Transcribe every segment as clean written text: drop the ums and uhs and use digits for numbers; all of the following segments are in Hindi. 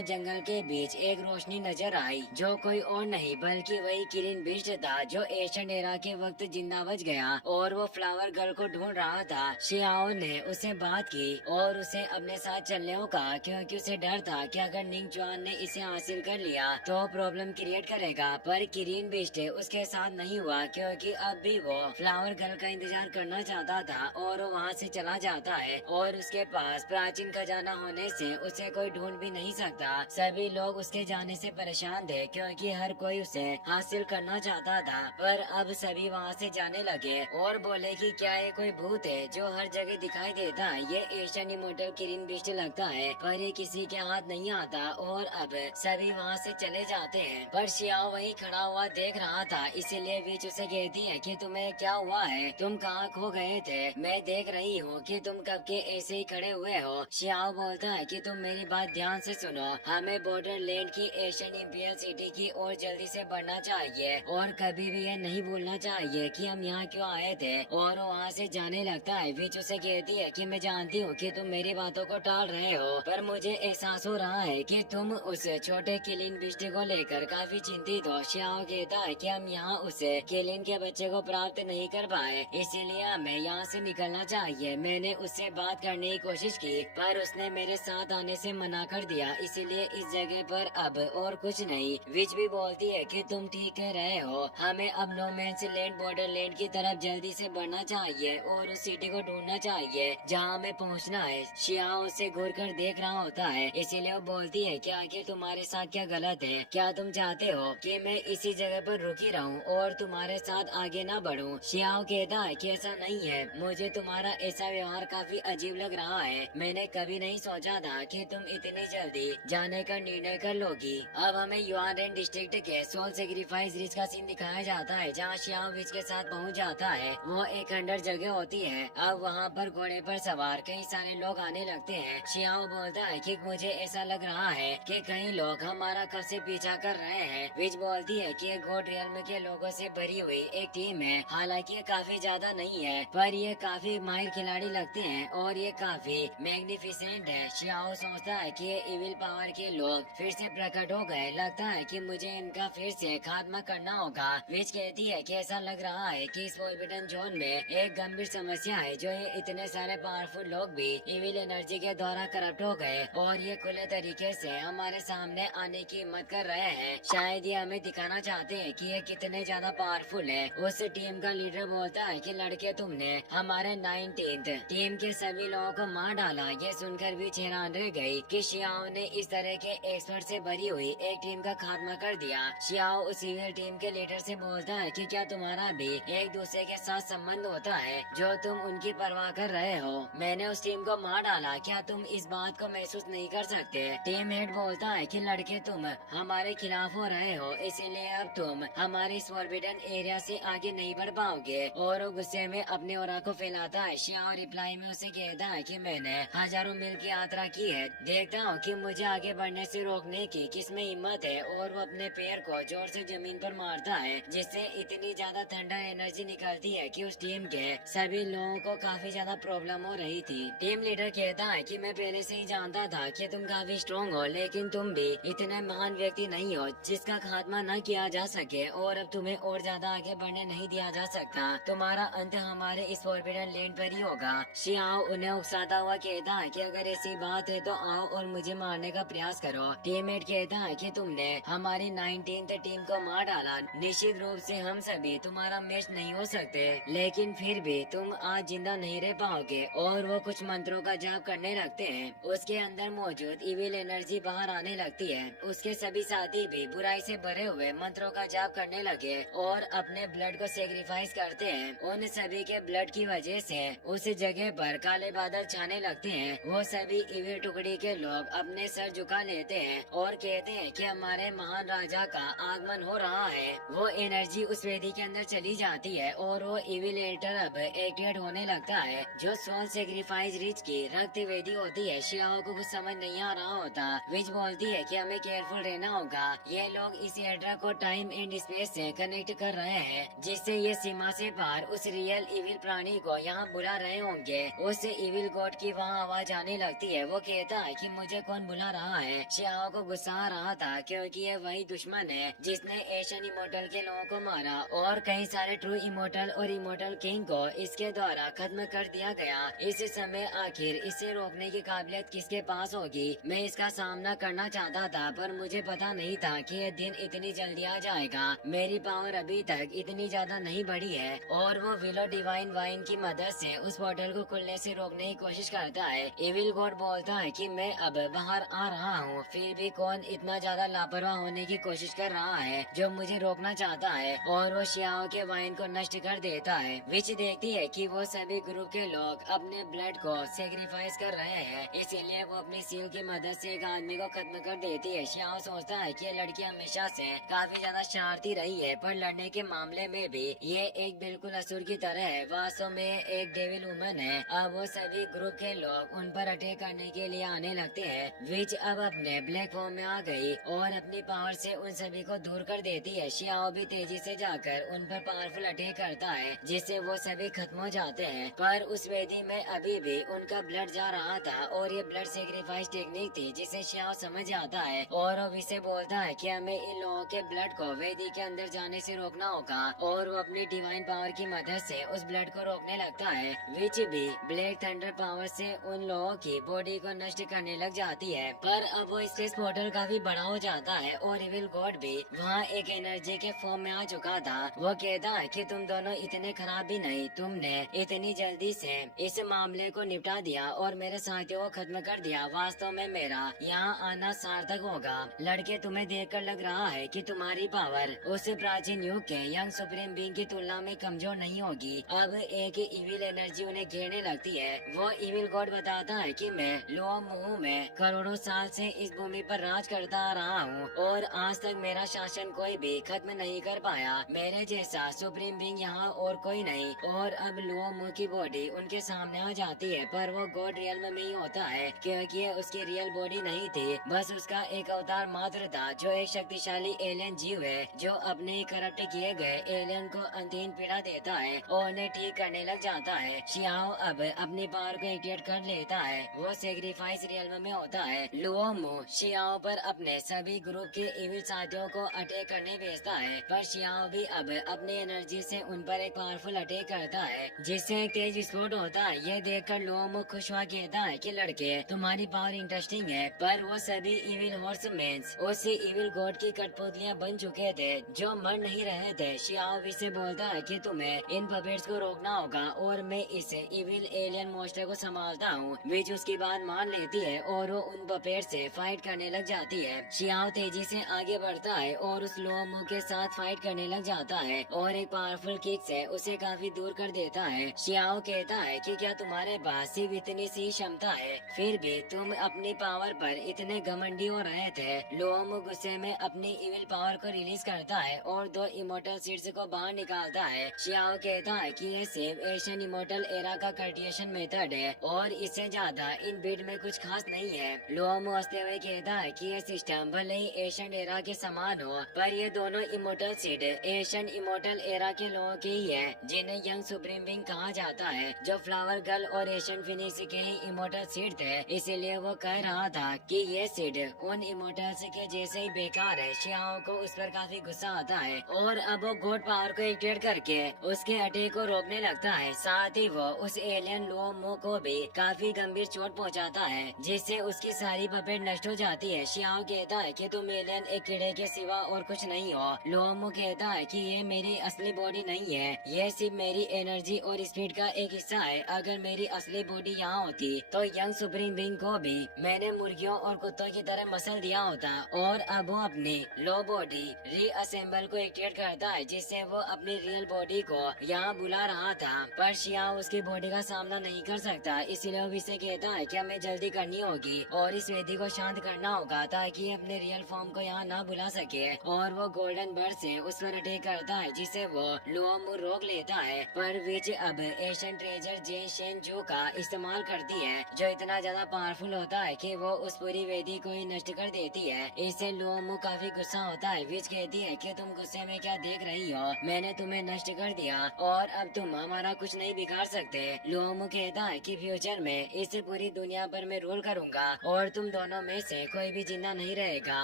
वहाँ जंगल के बीच एक रोशनी नजर आई, जो कोई और नहीं बल्कि वही किरिन बिष्ट था जो एशियन एरा के वक्त जिंदा बच गया और वो फ्लावर गर्ल को ढूंढ रहा था। शियाओ ने उससे बात की और उसे अपने साथ चलने को कहा, क्योंकि उसे डर था कि अगर निंग जुआन ने इसे हासिल कर लिया तो प्रॉब्लम क्रिएट करेगा। पर किरिन बिष्ट उसके साथ नहीं हुआ, क्योंकि अब भी वो फ्लावर गर्ल का इंतजार करना चाहता था और वो वहाँ से चला जाता है और उसके पास प्राचीन खजाना होने से उसे कोई ढूंढ भी नहीं सकता। सभी लोग उसके जाने से परेशान थे, क्योंकि हर कोई उसे हासिल करना चाहता था। पर अब सभी वहाँ से जाने लगे और बोले कि क्या ये कोई भूत है जो हर जगह दिखाई देता है। ये एशियन इमोर्टल किरिन बिष्ट लगता है, पर ये किसी के हाथ नहीं आता और अब सभी वहाँ से चले जाते हैं। पर शियाओ वहीं खड़ा हुआ देख रहा था, इसीलिए बीच उसे कहती है कि तुम्हें क्या हुआ है, तुम कहाँ खो गए थे? मैं देख रही हूँ कि तुम कब के ऐसे ही खड़े हुए हो। शियाओ बोलता है कि तुम मेरी बात ध्यान से सुनो, हमें बॉर्डरलैंड की एशियन इंपीरियल सिटी की ओर जल्दी से बढ़ना चाहिए और कभी भी ये नहीं भूलना चाहिए कि हम यहाँ क्यों आए थे। और वो वहाँ से जाने लगता है। बीच उसे कहती है कि मैं जानती हूँ कि तुम मेरी बातों को टाल रहे हो, पर मुझे एहसास हो रहा है कि तुम उस छोटे किलिन बिष्ट को लेकर काफी चिंतित हो। शियाओ कहता है कि हम यहाँ उस किलिन के बच्चे को प्राप्त नहीं कर पाए, इसीलिए हमें यहाँ से निकलना चाहिए। मैंने उससे बात करने की कोशिश की, पर उसने मेरे साथ आने से मना कर दिया, इसीलिए इस जगह पर अब और कुछ नहीं। विच भी बोलती है कि तुम ठीक कह रहे हो, हमें अब नो मैंस लैंड बॉर्डरलैंड की तरफ जल्दी से बढ़ना चाहिए और उस सिटी को ढूंढना चाहिए जहाँ हमें पहुँचना है। शियाओ उसे घूर कर देख रहा होता है, इसीलिए वो बोलती है कि आखिर तुम्हारे साथ क्या गलत है? क्या तुम चाहते हो कि मैं इसी जगह पर रुकी रहूं और तुम्हारे साथ आगे ना बढ़ूं? शियाओ कहता है कि ऐसा नहीं है, मुझे तुम्हारा ऐसा व्यवहार काफी अजीब लग रहा है। मैंने कभी नहीं सोचा था कि तुम इतनी जल्दी जाने का निर्णय कर लोगी। अब हमें युआनरेन डिस्ट्रिक्ट के सोल सेक्रीफाइस रिज का सीन दिखाया जाता है, जहाँ शियाओ विच के साथ पहुँच जाता है। वो एक खंडर जगह होती है। अब वहाँ पर घोड़े पर सवार कई सारे लोग आने लगते हैं। शियाओ बोलता है कि मुझे ऐसा लग रहा है कि कई लोग हमारा कब से पीछा कर रहे हैं। विच बोलती है कि गोड रियल्म के लोगों से भरी हुई एक टीम है, हालांकि ये काफी ज्यादा नहीं है, पर ये काफी माहिर खिलाड़ी लगते हैं और ये काफी मैग्निफिसेंट है। शियाओ सोचता है कि ये इविल पावर के लोग फिर से प्रकट हो गए, लगता है कि मुझे इनका फिर से खात्मा करना होगा। विच कहती है कि ऐसा लग रहा है कि इस फॉरबिडन जोन में एक गंभीर समस्या है, जो ये इतने सारे पावरफुल लोग भी इविल एनर्जी के द्वारा करप्ट हो गए और ये खुले तरीके से हमारे सामने आने की हिम्मत कर रहे हैं। शायद ये हमें दिखाना चाहते हैं कि ये कितने ज्यादा पावरफुल है। उस टीम का लीडर बोलता है कि लड़के, तुमने हमारे 19th टीम के सभी लोगों को मार डाला। ये सुनकर भी हैरान रह गई कि शियाओ ने इस तरह के एक्सपर्ट से भरी हुई एक टीम का खात्मा कर दिया। शियाओ उस इविल टीम के लीडर से बोलता है कि क्या तुम्हारा भी एक दूसरे के साथ संबंध होता है जो तुम उनकी परवाह कर रहे हो? मैंने उस टीम को मार डाला, क्या तुम इस बात को महसूस नहीं कर सकते? टीम हेड बोलता है कि लड़के, तुम हमारे खिलाफ हो रहे हो, इसीलिए अब तुम हमारे इस फॉरबिडन एरिया से आगे नहीं बढ़ पाओगे। और वो गुस्से में अपने ओरा को फैलाता है। शियाओ रिप्लाई में उसे कहता है कि मैंने हजारों मील की यात्रा की है, देखता हूँ कि मुझे आगे बढ़ने से रोकने की किसमें हिम्मत है। और वो अपने पैर को जोर से जमीन पर मारता है, जिससे इतनी ज्यादा थंडर एनर्जी निकलती है कि उस टीम के सभी लोगों को काफी ज्यादा प्रॉब्लम हो रही थी। टीम लीडर कहता है कि मैं पहले से ही जानता था कि तुम काफी स्ट्रॉन्ग हो, लेकिन तुम भी इतने महान व्यक्ति नहीं हो जिसका खात्मा न किया जा सके, और अब तुम्हें और ज्यादा आगे बढ़ने नहीं दिया जा सकता। तुम्हारा अंत हमारे इस फॉरबिडन लैंड पर ही होगा। शियाओ उन्हें उकसाता हुआ कहता है कि अगर ऐसी बात है तो आओ और मुझे मारने का प्रयास करो। टीममेट कहता है कि तुमने हमारी 19th टीम को मार डाला, निश्चित रूप से हम सभी तुम्हारा मैच नहीं हो सकते, लेकिन फिर भी तुम आज जिंदा नहीं रह पाओगे। और वो कुछ मंत्रों का जाप करने लगते हैं। उसके अंदर मौजूद इविल एनर्जी बाहर आने लगती है। उसके सभी साथी भी बुराई से भरे हुए मंत्रों का जाप करने लगे और अपने ब्लड को सेक्रीफाइस करते हैं। उन सभी के ब्लड की वजह से उस जगह पर काले बादल छाने लगते हैं। वो सभी इविल टुकड़ी के लोग अपने सर झुका लेते हैं और कहते हैं कि हमारे महान राजा का आगमन हो रहा है। वो एनर्जी उस वेदी के अंदर चली जाती है और वो इविल एल्टर अब एक्टिवेट होने लगता है, जो सोल सेक्रीफाइस रिच की रक्त वेदी होती है। शियाओ को कुछ समझ नहीं आ रहा होता। विच बोलती है कि हमें केयरफुल रहना होगा, ये लोग इस एल्टर को टाइम एंड स्पेस से कनेक्ट कर रहे हैं, जिससे ये सीमा से पार उस रियल इविल प्राणी को यहाँ बुला रहे होंगे। उस इविल गॉड की वहाँ आवाज आने लगती है। वो कहता है कि मुझे कौन बुला रहा रहा है। शियाओ को गुस्सा आ रहा था क्योंकि ये वही दुश्मन है जिसने एशियन इमोर्टल के लोगों को मारा और कई सारे ट्रू इमोर्टल और इमोर्टल किंग को इसके द्वारा खत्म कर दिया गया। इस समय आखिर इसे रोकने की काबिलियत किसके पास होगी। मैं इसका सामना करना चाहता था पर मुझे पता नहीं था कि यह दिन इतनी जल्दी आ जाएगा। मेरी पावर अभी तक इतनी ज्यादा नहीं बढ़ी है और वो विलो डिवाइन वाइन की मदद से उस पोर्टल को खुलने से रोकने की कोशिश करता है। इविल गॉड बोलता है कि मैं अब बाहर आ रहा हूँ, फिर भी कौन इतना ज्यादा लापरवाह होने की कोशिश कर रहा है जो मुझे रोकना चाहता है और वो शियाओ के वाइन को नष्ट कर देता है। विच देखती है कि वो सभी ग्रुप के लोग अपने ब्लड को सेक्रीफाइस कर रहे हैं, इसीलिए वो अपनी सील की मदद से एक आदमी को खत्म कर देती है। शियाओ सोचता है कि ये लड़की हमेशा से काफी ज्यादा शरारती रही है पर लड़ने के मामले में भी ये एक बिल्कुल असुर की तरह है, वास्तव में एक डेविल वुमन है। अब वो सभी ग्रुप के लोग उन पर अटैक करने के लिए आने लगते हैं। विच अब अपने ब्लैक फॉर्म में आ गई और अपनी पावर से उन सभी को दूर कर देती है। शियाओ भी तेजी से जाकर उन पर पावरफुल अटैक करता है जिससे वो सभी खत्म हो जाते हैं, पर उस वेदी में अभी भी उनका ब्लड जा रहा था और ये ब्लड सेक्रीफाइस टेक्निक थी जिसे शियाओ समझ आता है और वो इसे बोलता है कि हमें इन लोगों के ब्लड को वेदी के अंदर जाने से रोकना होगा और वो अपनी डिवाइन पावर की मदद से उस ब्लड को रोकने लगता है। विच भी ब्लैक थंडर पावर से उन लोगों की बॉडी को नष्ट करने लग जाती है, पर अब वो स्पेस पोर्टल काफी बड़ा हो जाता है और इविल गॉड भी वहाँ एक एनर्जी के फॉर्म में आ चुका था। वो कहता है कि तुम दोनों इतने खराब भी नहीं, तुमने इतनी जल्दी से इस मामले को निपटा दिया और मेरे साथियों को खत्म कर दिया। वास्तव में मेरा यहाँ आना सार्थक होगा। लड़के, तुम्हें देखकर लग रहा है कि तुम्हारी पावर उस प्राचीन युग के यंग सुप्रीम बीइंग की तुलना में कमजोर नहीं होगी। अब एक इविल एनर्जी उन्हें घेरने लगती है। वो इविल गॉड बताता है कि मैं लो मुंह में करोड़ों साल से इस भूमि पर राज करता आ रहा हूँ और आज तक मेरा शासन कोई भी खत्म नहीं कर पाया। मेरे जैसा सुप्रीम बीइंग यहाँ और कोई नहीं। और अब लुओ मु की बॉडी उनके सामने आ जाती है, पर वो गॉड रियल में ही होता है क्योंकि उसकी रियल बॉडी नहीं थी, बस उसका एक अवतार मात्र था जो एक शक्तिशाली एलियन जीव है जो अपने करप्ट किए गए एलियन को अंतिम पीड़ा देता है और उन्हें ठीक करने लग जाता है। शियाओ अब अपनी पावर को एक्टिवेट कर लेता है। वो सेक्रीफाइस रियल में होता है। लुओ मु शियाओ पर अपने सभी ग्रुप के इविल साथियों को अटैक करने भेजता है, पर शियाओ भी अब अपनी एनर्जी से उन पर एक पावरफुल अटैक करता है जिससे एक तेज विस्फोट होता है। ये देखकर लुओ मु खुश हुआ कहता है कि लड़के, तुम्हारी पावर इंटरेस्टिंग है, पर वो सभी इविल हॉर्समैन्स उस इविल गॉड की कठपुतलियां बन चुके थे जो मर नहीं रहे थे। शियाओ भी से बोलता है कि तुम्हें इन पपेट्स को रोकना होगा और मैं इस इविल एलियन मोस्टर को संभालता हूँ। विच उसकी बात मान लेती है और वो उन पपेट से फाइट करने लग जाती है। शियाओ तेजी से आगे बढ़ता है और उस लुओ मु के साथ फाइट करने लग जाता है और एक पावरफुल किक से उसे काफी दूर कर देता है। शियाओ कहता है कि क्या तुम्हारे पास सिर्फ इतनी सी क्षमता है, फिर भी तुम अपनी पावर पर इतने घमंडी हो रहे थे। लुओ मु गुस्से में अपनी इविल पावर को रिलीज करता है और 2 इमोर्टल सीड्स को बाहर निकालता है। शियाओ कहता है कि ये सिर्फ एशियन इमोर्टल एरा का कल्टिवेशन मेथड है और इससे ज्यादा इन बिट में कुछ खास नहीं है। लुओ मु हंसते हुए कहता है कि ये सिस्टम भले ही एशियन एरा के समान हो, पर ये दोनों immortal seed Asian immortal era के लोगों के ही है जिन्हें यंग सुप्रीम बीइंग कहा जाता है, जो फ्लावर गर्ल और एशियन फिनिक्स के ही इमोर्टल सीड थे। इसीलिए वो कह रहा था कि ये सीड उन इमोर्टल्स के जैसे ही बेकार है। शियाओ को उस पर काफी गुस्सा आता है और अब वो गॉड पावर को एक्टिवेट करके उसके अटैक को रोकने लगता है। साथ ही वो उस एलियन लुओ मु को भी काफी गंभीर चोट पहुंचाता है जिससे उसकी सारी पपेट नष्ट हो जाती है। शियाओ कहता है कि तुम एलियन एक कीड़े के सिवा और कुछ नहीं हो। लुओ मु कहता है कि ये मेरी असली बॉडी नहीं है, ये सिर्फ मेरी एनर्जी और स्पीड का एक हिस्सा है। अगर मेरी असली बॉडी यहाँ होती तो यंग सुप्रीम बीइंग को भी मैंने मुर्गियों और कुत्तों की तरह मसल दिया होता। और अब वो अपनी लो बॉडी रीअसेंबल को एक्टिवेट करता है जिससे वो अपनी रियल बॉडी को यहाँ बुला रहा था, पर शियाओ उसकी बॉडी का सामना नहीं कर सकता। इसीलिए वो इसे कहता है कि हमें जल्दी करनी होगी और इस वेदी को शांत करना होगा ताकि ये अपने रियल फॉर्म को यहाँ ना बुला सके। और वो गोल्डन बर्ड से उस पर अटैक करता है जिसे वो लुओ मु रोक लेता है, पर विच अब एशियन ट्रेजर जे शेन जू का इस्तेमाल करती है जो इतना ज्यादा पावरफुल होता है कि वो उस पूरी वेदी को ही नष्ट कर देती है। इससे लुओ मु काफी गुस्सा होता है। विच कहती है कि तुम गुस्से में क्या देख रही हो, मैंने तुम्हें नष्ट कर दिया और अब तुम हमारा कुछ नहीं बिगाड़ सकते। लुओ मु कहता है कि फ्यूचर में इस पूरी दुनिया पर मैं रूल करूंगा और तुम उन दोनों में से कोई भी जिंदा नहीं रहेगा।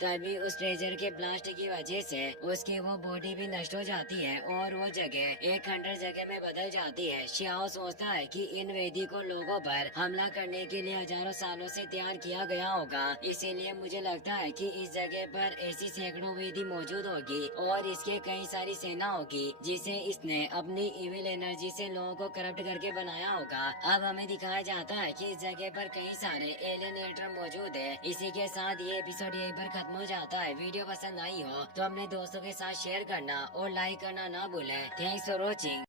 तभी उस ट्रेजर के ब्लास्ट की वजह से उसकी वो बॉडी भी नष्ट हो जाती है और वो जगह एक खंडर जगह में बदल जाती है। शियाओ सोचता है कि इन वेदी को लोगों पर हमला करने के लिए हजारों सालों से तैयार किया गया होगा, इसीलिए मुझे लगता है कि इस जगह पर ऐसी सैकड़ों वेदी मौजूद होगी और इसके कई सारी सेना होगी जिसे इसने अपनी इविल एनर्जी से लोगों को करप्ट करके बनाया होगा। अब हमें दिखाया जाता है कि इस जगह पर कई सारे एलियनेटर मौजूद है। इसी के साथ ये एपिसोड यहीं पर खत्म हो जाता है। वीडियो पसंद आई हो तो अपने दोस्तों के साथ शेयर करना और लाइक करना ना भूलें। Thanks for watching.